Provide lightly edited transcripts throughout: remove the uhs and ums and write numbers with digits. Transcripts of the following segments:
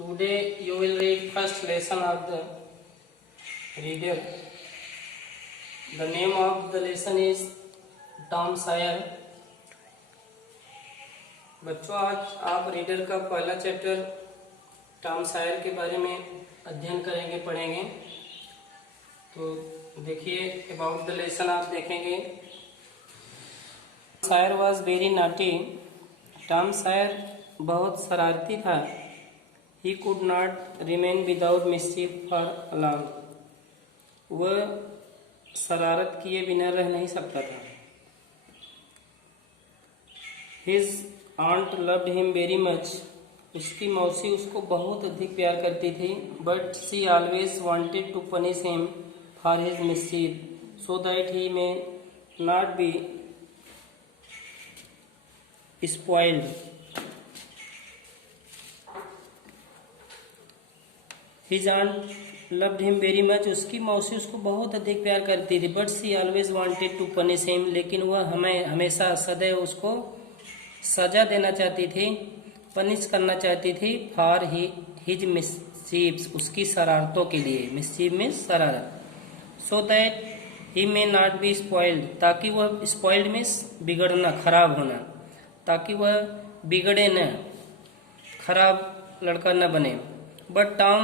Today you will read first lesson of the reader. The name of the lesson is Tom Sawyer. बच्चों, आज आप reader का पहला chapter Tom Sair के बारे में अध्ययन करेंगे, पढ़ेंगे। तो देखिए, अबाउट द लेसन आप देखेंगे। Sawyer was very naughty. Tom Sawyer बहुत शरारती था। He could not remain without mischief for long. वह शरारत किए बिना रह नहीं सकता था। His aunt loved him very much. उसकी मौसी उसको बहुत अधिक प्यार करती थी। But she always wanted to punish him for his mischief, so that he may not be spoiled. His aunt loved him very much. उसकी मौसी उसको बहुत अधिक प्यार करती थी। But she always wanted to punish him. लेकिन वह हमेशा सदैव उसको सजा देना चाहती थी, पनिश करना चाहती थी। For his mischiefs, उसकी शरारतों के लिए। Mischief means शरारत। So that he may not be spoiled, ताकि वह spoiled means बिगड़ना, खराब होना, ताकि वह बिगड़े न, खराब लड़का न बने। But Tom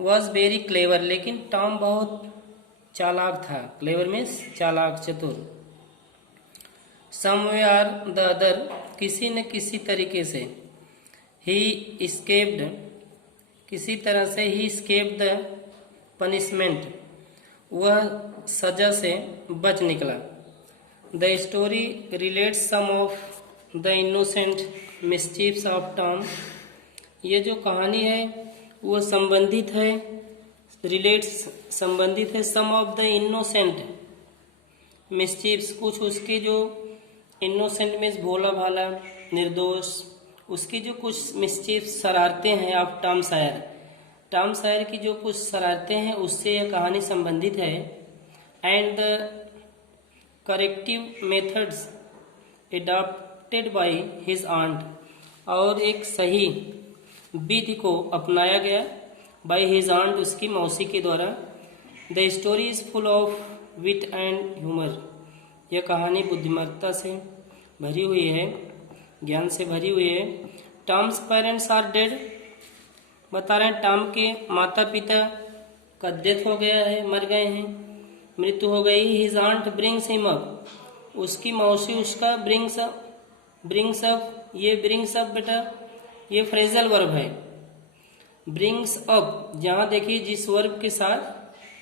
was very clever. लेकिन टॉम बहुत चालाक था। क्लेवर मीन्स चालाक, चतुर। Somewhere the other, किसी न किसी तरीके से। He escaped, किसी तरह से। He escaped the punishment, वह सजा से बच निकला। The story relates some of the innocent mischiefs of Tom. ये जो कहानी है वो संबंधित है, रिलेट्स संबंधित है, सम ऑफ द इनोसेंट मिस्चीफ्स, कुछ उसके जो इनोसेंट मीन्स भोला भाला, निर्दोष, उसकी जो कुछ मिस्चीफ्स शरारतें हैं of Tom Sawyer. Tom Sawyer की जो कुछ शरारतें हैं उससे यह कहानी संबंधित है। And the corrective methods adopted by his aunt, और एक सही विधि को अपनाया गया बाय हिज आंट, उसकी मौसी के द्वारा। The story is full of wit and humour, यह कहानी बुद्धिमत्ता से भरी हुई है, ज्ञान से भरी हुई है। टॉम्स पेरेंट्स आर डेड, बता रहे हैं टॉम के माता पिता का डेथ हो गया है, मर गए हैं, मृत्यु हो गई। His aunt brings him up, उसकी मौसी उसका ब्रिंग्स अप। ये ब्रिंग्स अप बेटा ये फ्रेजल वर्ब है। ब्रिंग्स अप, जहां देखिए जिस वर्ब के साथ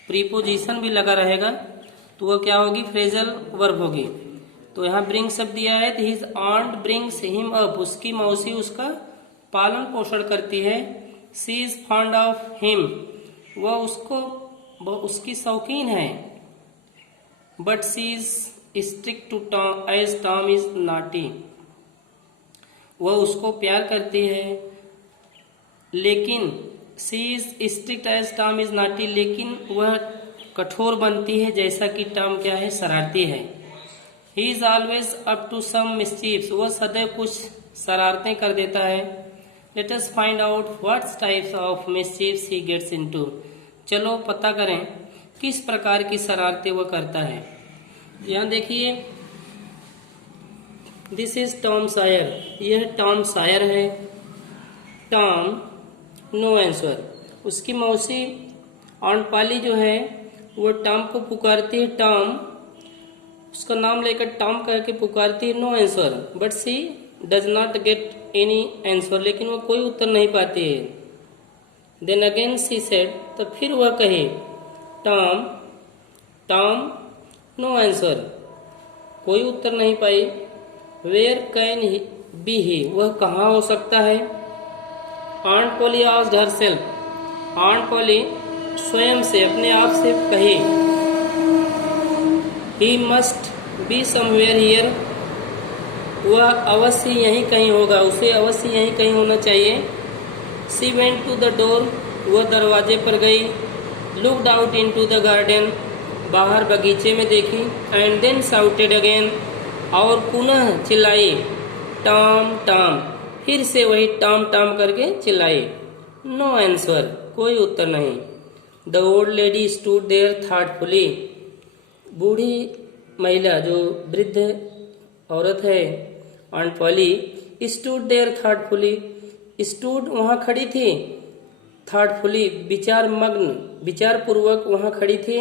प्रीपोजिशन भी लगा रहेगा तो वह क्या होगी, फ्रेजल वर्ब होगी। तो यहाँ ब्रिंग्स अप दिया है तो his aunt brings him up, उसकी मौसी उसका पालन पोषण करती है। She is fond of him, वह उसकी शौकीन है। But she is strict to Tom as Tom is naughty, वह उसको प्यार करती है, लेकिन she is strict as Tom is naughty, लेकिन वह कठोर बनती है जैसा कि टॉम क्या है, शरारती है। He is always up to some mischiefs, वह सदैव कुछ शरारतें कर देता है। Let us find out what types of mischiefs he gets into, चलो पता करें किस प्रकार की शरारतें वह करता है। यहाँ देखिए, दिस इज टॉम सायर, यह टॉम सायर है। टॉम नो आंसर, उसकी मौसी आंट पाली जो है वो टॉम को पुकारती है, टॉम, उसका नाम लेकर टॉम कह के पुकारती है, no answer. But she does not get any answer, लेकिन वो कोई उत्तर नहीं पाती है। देन अगेन सी सेड, तो फिर वह कहे टॉम नो आंसर, कोई उत्तर नहीं पाई। वेयर कैन बी ही, वह कहाँ हो सकता है। Aunt Polly asked herself, aunt पोली स्वयं से, अपने आप से कही, he must be somewhere here, वह अवश्य यहीं कहीं होगा, उसे अवश्य यहीं कहीं होना चाहिए। She went to the door, वह दरवाजे पर गई। Looked out into the garden, बाहर बगीचे में देखी। एंड देन शाउटेड अगेन, और पुनः चिल्लाई, टॉम टॉम, फिर से वही टॉम टॉम करके चिल्लाई। नो आंसर, कोई उत्तर नहीं। The old lady stood there thoughtfully, बूढ़ी महिला जो वृद्ध औरत है aunt Polly, stood there thoughtfully, stood वहां खड़ी थी, थॉटफुली विचार मग्न, विचार पूर्वक वहां खड़ी थी।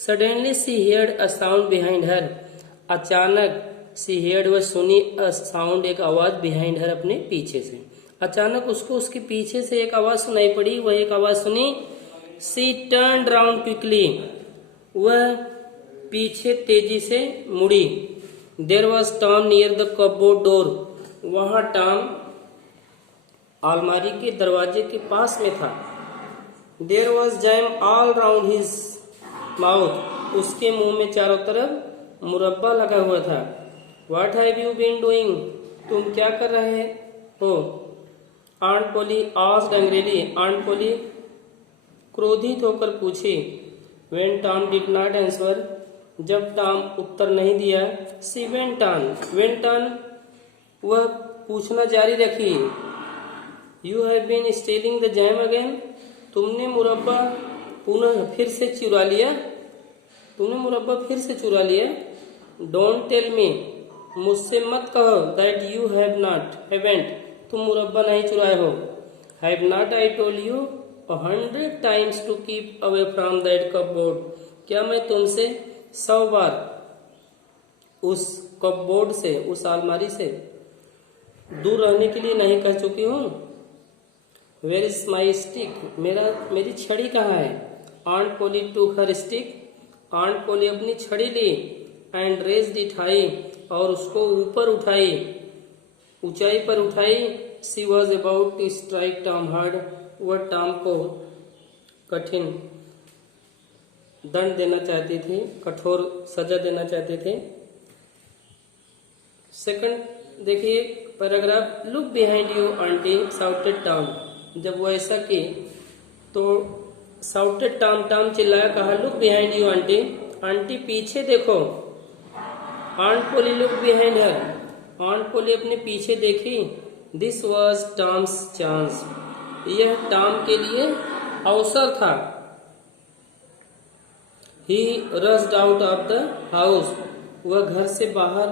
Suddenly she heard a sound behind her, अचानक सी हियर्ड वह सुनी अ साउंड, एक आवाज बिहाइंड हर, अपने पीछे से। अचानक उसको उसके पीछे से एक आवाज सुनाई पड़ी, वह एक आवाज सुनी। सी टर्न राउंड क्विकली, वह पीछे तेजी से मुड़ी। There was Tom near the cupboard door, वहां टॉम अलमारी के दरवाजे के पास में था। There was jam all round his mouth, उसके मुंह में चारों तरफ मुरब्बा लगा हुआ था। What have you been doing, तुम क्या कर रहे हो? Aunt Polly asked angrily, aunt Polly क्रोधित होकर पूछी। When Tom did not answer, जब टॉम उत्तर नहीं दिया। सी वेंट ऑन, वह पूछना जारी रखी। You have been stealing the jam again, तुमने मुरब्बा पुनः फिर से चुरा लिया, तुमने मुरब्बा फिर से चुरा लिया। डोंट टेल मी, मुझसे मत कहो। दैट यू हैवेंट, तुम मुरब्बा नहीं चुराए हो। Have not I told you 100 times to keep away from that cupboard, क्या मैं तुमसे 100 बार उस कपबोर्ड से, उस अलमारी से दूर रहने के लिए नहीं कह चुकी हूँ? वेयर इज माई स्टिक, मेरी छड़ी कहाँ है? आंट पोली टूक हर स्टिक, आंट पोली अपनी छड़ी ली। एंड रेज्ड इट हाई, और उसको ऊपर उठाई, ऊंचाई पर उठाई। She was about to strike Tom hard, वह टॉम को कठिन दंड देना चाहती थी, कठोर सजा देना चाहते थे। सेकंड देखिए paragraph, look behind you aunty shouted Tom, जब वो ऐसा की तो साउटेड टॉम, टॉम चिल्लाया, कहा look behind you aunty, aunty पीछे देखो। आंट पोली लुक बिहाइंड हर, आंट पोली अपने पीछे देखी। दिस वॉज टॉम्स चांस, यह टॉम के लिए अवसर था। ही rushed out of the house, वह घर से बाहर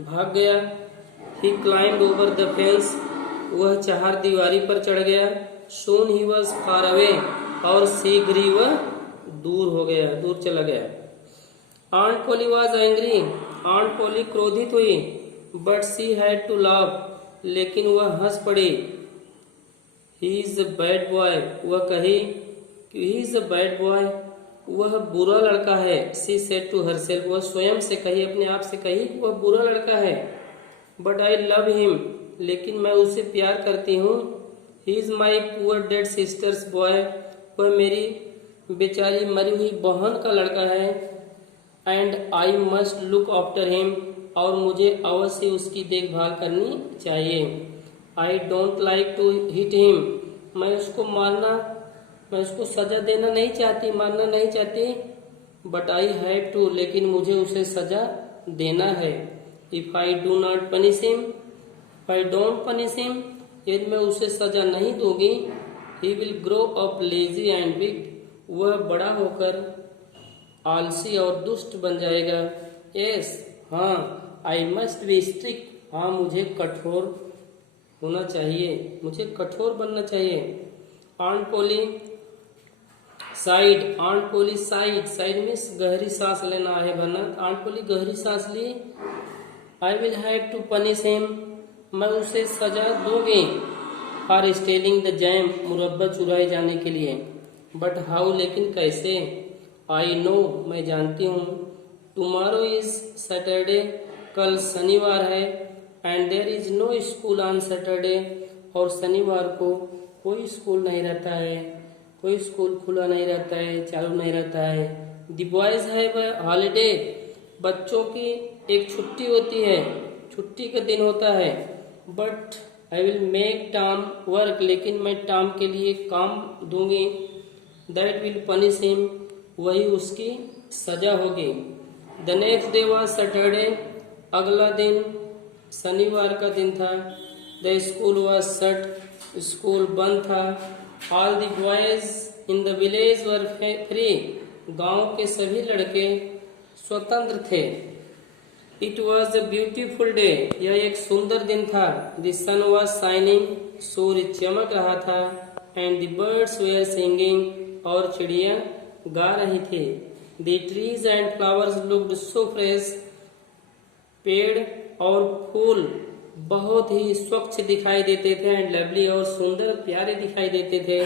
भाग गया। ही क्लाइंब ओवर द फेंस, वह चार दीवारी पर चढ़ गया। सून ही वॉज फार अवे, और शीघ्र ही वह दूर हो गया, दूर चला गया। Aunt Polly was angry, aunt Polly क्रोधित हुई। But she had to laugh, लेकिन वह हंस पड़ी। He is a bad boy, वह कही कि he is a bad boy, वह बुरा लड़का है। सी सेड टू हरसेल्फ, वह स्वयं से कही, अपने आप से कही, वह बुरा लड़का है। बट आई लव हिम, लेकिन मैं उसे प्यार करती हूँ। He is my poor dead sister's boy, वह मेरी बेचारी मरी हुई बहन का लड़का है। And I must look after him, और मुझे अवश्य उसकी देखभाल करनी चाहिए। I don't like to hit him, मैं उसको सजा देना नहीं चाहती, मारना नहीं चाहती। बट आई हैव टू, लेकिन मुझे उसे सजा देना है। If I do not punish him, if I don't punish him, यदि मैं उसे सजा नहीं दूंगी, he will grow up lazy and weak, वह बड़ा होकर आलसी और दुष्ट बन जाएगा। यस, हाँ, आई मस्ट बी स्ट्रिक्ट, हाँ मुझे कठोर होना चाहिए, मुझे कठोर बनना चाहिए। आंट पोली साइड, आंट पोली साइड, साइड में गहरी सांस लेना है भरना। आंट पोली गहरी सांस ली। I will have to punish him, मैं उसे सजा दूंगी। फॉर स्टेलिंग द जैम, मुरब्बा चुराए जाने के लिए। बट हाउ, लेकिन कैसे? आई नो, मैं जानती हूँ। टुमारो इज सैटरडे, कल शनिवार है। And there is no school on Saturday, और शनिवार को कोई स्कूल नहीं रहता है, कोई स्कूल खुला नहीं रहता है, चालू नहीं रहता है। The boys have a holiday, बच्चों की एक छुट्टी होती है, छुट्टी का दिन होता है। But I will make Tom work, लेकिन मैं टॉम के लिए काम दूंगी। दैट विल पनिश हिम, वही उसकी सजा होगी। The next day was Saturday, अगला दिन शनिवार का दिन था। The school was shut, school बंद था। All the boys in the village were free, गांव के सभी लड़के स्वतंत्र थे। It was a beautiful day, यह एक सुंदर दिन था। द सन वॉज शाइनिंग, सूर्य चमक रहा था। And the birds were singing, और चिड़िया गा रही थी। The trees and flowers looked so fresh, पेड़ और फूल बहुत ही स्वच्छ दिखाई देते थे। एंड लवली, और सुंदर प्यारे दिखाई देते थे।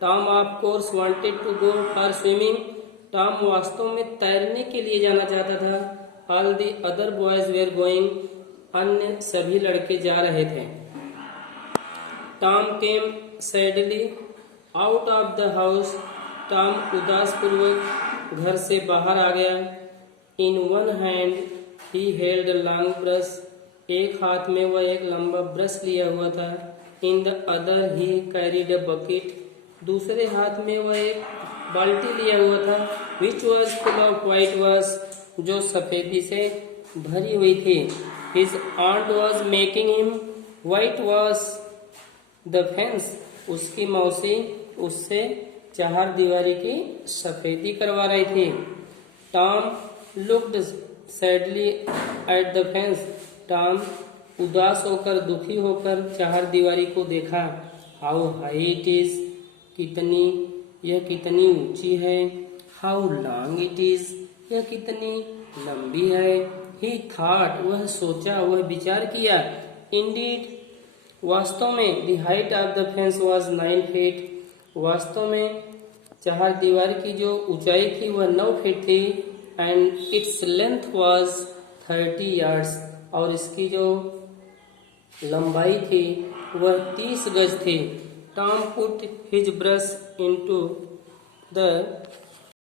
Tom of course wanted to go for swimming, Tom वास्तव में तैरने के लिए जाना चाहता था। All the other boys were going, अन्य सभी लड़के जा रहे थे। Tom came sadly out of the house, Tom उदास पूर्वक घर से बाहर आ गया। In one hand he held a long brush, एक हाथ में वह एक लंबा ब्रश लिया हुआ था। In the other he carried a bucket, दूसरे हाथ में वह एक बाल्टी लिया हुआ था। Which was full of white wash, जो सफेदी से भरी हुई थी। His aunt was making him white wash the fence, उसकी मौसी उससे चार दीवारी की सफेदी करवा रही थी। Tom looked sadly at the fence, Tom उदास होकर दुखी होकर चार दीवारी को देखा। हाउ हाई इट इज, यह कितनी ऊंची है। हाउ लॉन्ग इट इज, यह कितनी लंबी है। ही थॉट, वह सोचा, वह विचार किया। इंडीड, वास्तव में। The height of the fence was 9 feet, वास्तव में चार दीवार की जो ऊंचाई थी वह 9 फीट थी। And its length was 30 yards, और इसकी जो लंबाई थी वह 30 गज थी। Tom put his brush into the